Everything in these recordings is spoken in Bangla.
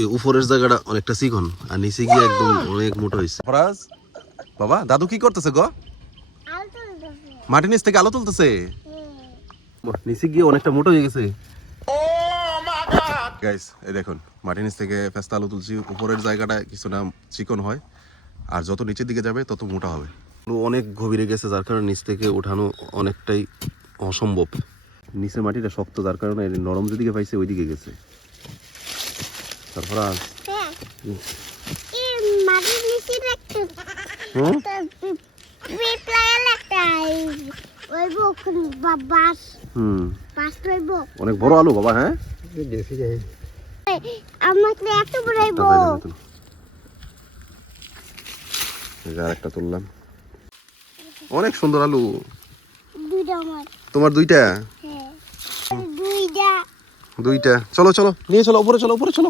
এই উপরের জায়গাটা অনেকটা চিকন আর নিচে গিয়ে একদম অনেক মোটা হয়েছে। ফরাজ বাবা দাদু কি করতেছে গো? মাটির নিচ থেকে আলো তুলতেছে। নিচে গিয়ে অনেকটা মোটা হয়ে গেছে গাইস। এই দেখুন মাটির নিচ থেকে ফেস্তা আলো তুলছি। উপরের জায়গাটা কিছুটা চিকন হয় আর যত নিচের দিকে যাবে তত মোটা হবে। অনেক গভীরে গেছে যার কারণে নিচ থেকে ওঠানো অনেকটাই অসম্ভব। নিচে মাটিটা শক্ত যার কারণে নরম যেদিকে পাইছে ওইদিকে গেছে। তারপর অনেক বড় আলু বাবা। হ্যাঁ একটা তুললাম। অনেক সুন্দর আলু। তোমার দুইটা? দুইটা। চলো চলো নিয়ে চলো উপরে চলো উপরে চলো।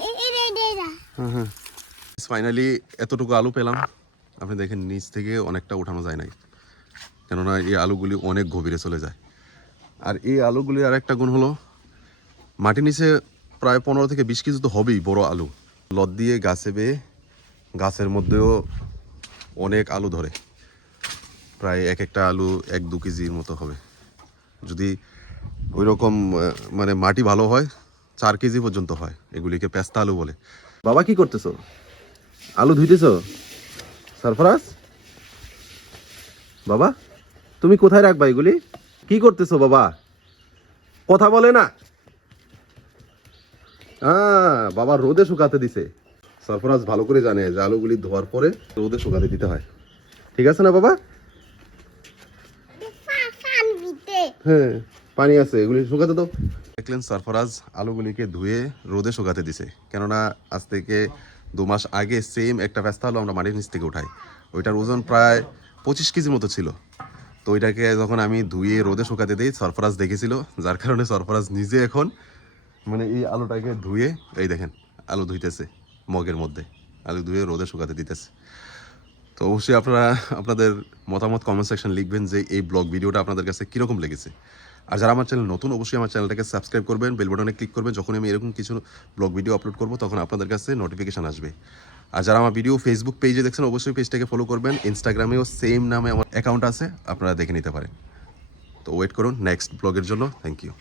হ্যাঁ ফাইনালি এতটুকু আলু পেলাম। আপনি দেখেন নিচ থেকে অনেকটা উঠানো যায় নাই, কেননা এই আলুগুলি অনেক গভীরে চলে যায়। আর এই আলুগুলির আর একটা গুণ হলো মাটির নিচে প্রায় 15 থেকে 20 কেজি তো হবেই বড় আলু। লদ দিয়ে গাছে বেয়ে গাছের মধ্যেও অনেক আলু ধরে, প্রায় এক একটা আলু 1-2 কেজির মতো হবে। যদি ওই রকম মানে মাটি ভালো হয় 4 কেজি পর্যন্ত হয়। এগুলিকে পেস্তা আলু বলে। বাবা কি করতেছো? আলু ধুইতেছো? সরফরাজ বাবা তুমি কোথায় রাখবা এগুলি? কি করতেছো বাবা? কথা বলে না। বাবা রোদে শুকাতে দিছে। সরফরাজ ভালো করে জানে যে আলুগুলি ধোয়ার পরে রোদে শুকাতে দিতে হয়। ঠিক আছে না বাবা? হ্যাঁ পানি আছে, এগুলি শুকাতে দাও। দেখলেন সরফরাজ আলুগুলিকে ধুয়ে রোদে শুকাতে দিছে, কেননা আজ থেকে 2 মাস আগে সেম একটা পেস্তা আলু আমরা মাটির নিচ থেকে উঠাই। ওইটার ওজন প্রায় 25 কেজির মতো ছিল। তো ওইটাকে যখন আমি ধুয়ে রোদে শুকাতে দিই সরফরাজ দেখেছিল, যার কারণে সরফরাজ নিজে এখন মানে এই আলুটাকে ধুয়ে এই দেখেন আলু ধুইতেছে মগের মধ্যে। আলু ধুয়ে রোদে শুকাতে দিতেছে। তো অবশ্যই আপনারা আপনাদের মতামত কমেন্ট সেকশন লিখবেন যে এই ব্লগ ভিডিওটা আপনাদের কাছে কীরকম লেগেছে। আর যারা আমার চ্যানেল নতুন অবশ্যই আমার চ্যানেলটাকে সাবস্ক্রাইব করবেন, বেল বাটনে ক্লিক করবেন। যখন আমি এরকম কিছু ব্লগ ভিডিও আপলোড করব তখন আপনাদের কাছে নোটিফিকেশান আসবে। আর যারা আমার ভিডিও ফেসবুক পেজে দেখছেন অবশ্যই পেজটাকে ফলো করবেন। ইনস্টাগ্রামেও সেম নামে আমার অ্যাকাউন্ট আছে, আপনারা দেখে নিতে পারেন। তো ওয়েট করুন নেক্সট ব্লগের জন্য। Thank you.